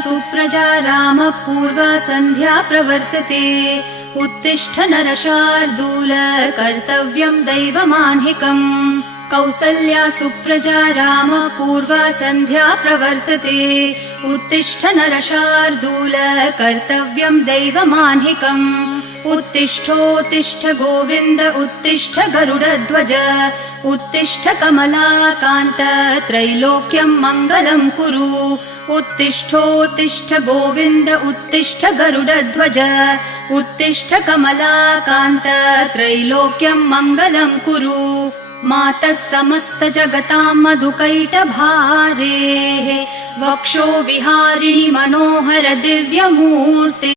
सुप्रजा रामः पूर्वा सन्ध्या प्रवर्तते। उत्तिष्ठ नरशार्दूल कर्तव्यं दैवमान्हिकम्। कौसल्या सुप्रजा रामः पूर्वा सन्ध्या प्रवर्तते। उत्तिष्ठ नरशार्दूल कर्तव्यं दैवमान्हिकम्। उत्तिष्ठोत्तिष्ठ गोविन्द उत्तिष्ठ गरुडध्वज। उत्तिष्ठ कमलाकान्त त्रैलोक्यं मङ्गलं कुरु। उत्तिष्ठोत्तिष्ठ गोविन्द उत्तिष्ठ गरुडध्वज। उत्तिष्ठ कमलाकान्त त्रैलोक्यं मङ्गलं कुरु। मातः समस्त जगतां मधुकैटभारेः वक्षो विहारिणि मनोहर दिव्यमूर्ते।